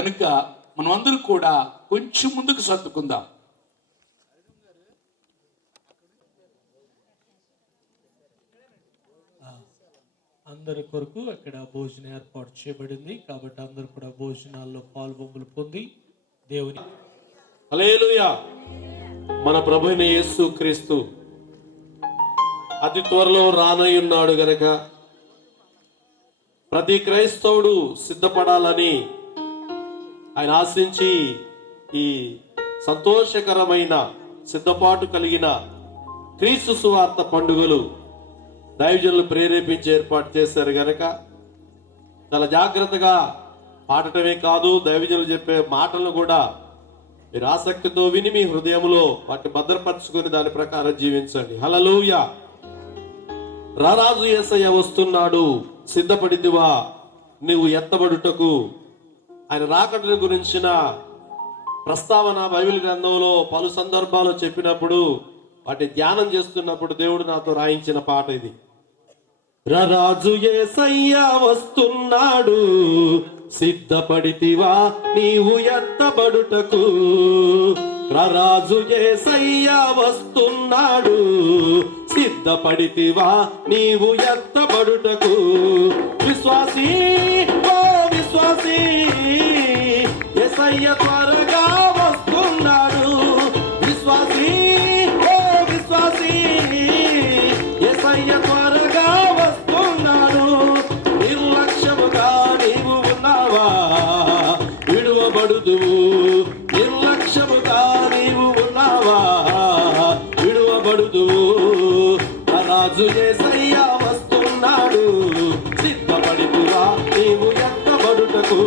కనుక మనమందరం కూడా కొంచెం ముందుకు సర్దుకుందాం. అందరి కొరకు అక్కడ భోజనం ఏర్పాటు చేయబడింది. కాబట్టి అందరూ కూడా భోజనాల్లో పాల్గొంపులు పొంది దేవుని మన ప్రభుని యేసు క్రీస్తు అతి త్వరలో రానయ్యున్నాడు గనక. ప్రతి క్రైస్తవుడు సిద్ధపడాలని ఆయన ఆశించి ఈ సంతోషకరమైన సిద్ధపాటు కలిగిన క్రీస్తు సువార్త పండుగలు దైవజనులు ప్రేరేపించి ఏర్పాటు చేశారు గనక. చాలా జాగ్రత్తగా పాడటమే కాదు దైవజనులు చెప్పే మాటలను కూడా మీరు ఆసక్తితో విని మీ హృదయంలో వాటిని భద్రపరచుకొని దాని ప్రకారం జీవించండి. హలలోయ రారాజు యేసయ్య వస్తున్నాడు సిద్ధపడితివా నీవు ఎత్తబడుటకు ఆయన రాకడల గురించిన ప్రస్తావన బైబిల్ గ్రంథంలో పలు సందర్భాలు చెప్పినప్పుడు వాటి ధ్యానం చేస్తున్నప్పుడు దేవుడు నాతో రాయించిన పాట ఇది. రాజు యేసయ్య వస్తున్నాడు సిద్ధపడితివా నీవు ఎత్తబడుటకు రాజు యేసయ్య వస్తున్నాడు సిద్ధపడితివా నీవు ఎత్తబడుటకు విశ్వాసీ యేసయ్య త్వరగా వస్తున్నాడు. విశ్వాసీ ఓ విశ్వాసీ యేసయ్య త్వరగా వస్తున్నాడు. నిర్లక్ష్యముగా నీవు ఉన్నావా? విడువబడుదు నిర్లక్ష్యముగా నీవు ఉన్నావా? విడువబడుదు రాజు యేసయ్య వస్తున్నాడు. సిద్ధపడితురా నీవు ఎత్తబడుటకు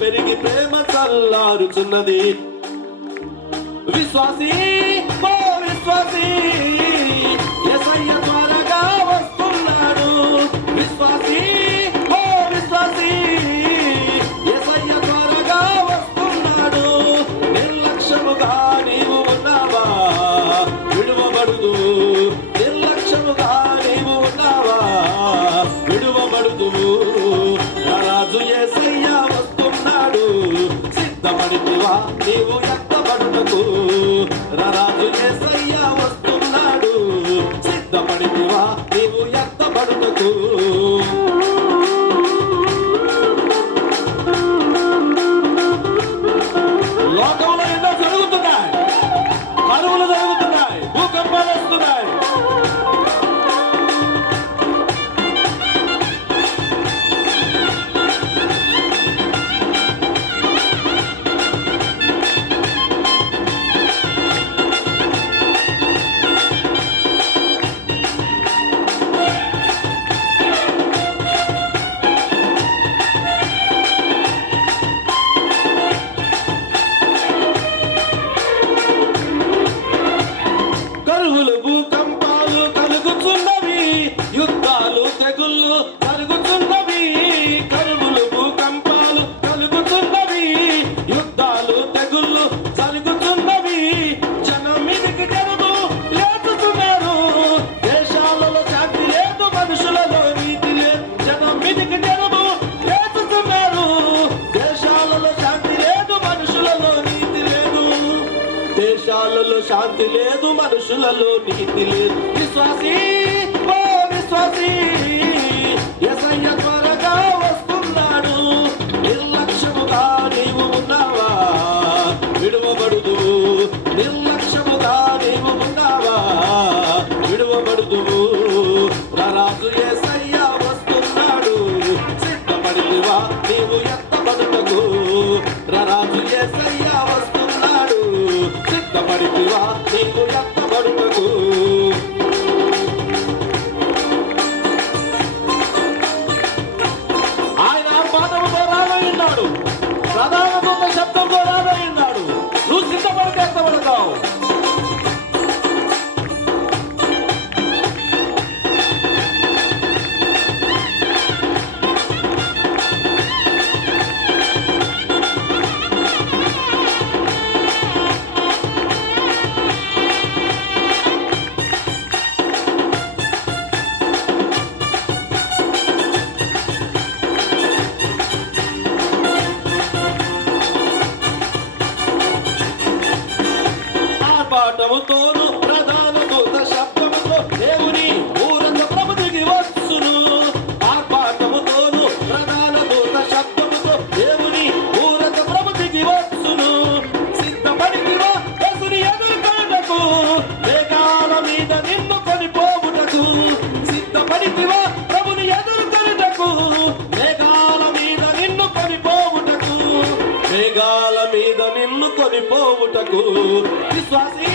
పెరిగి ప్రేమ చల్లారుచున్నది. విశ్వాసీ ఓ విశ్వాసీ. 아니 뭐 లేదు మనుషులలో నీతి లేదు. విశ్వాసీ ప్రభుని ఎదుర్కొనుటకు మేఘాల మీద నిన్ను కొనిపోవుటకు మేఘాల మీద నిన్ను కొనిపోవుటకు విశ్వాసీ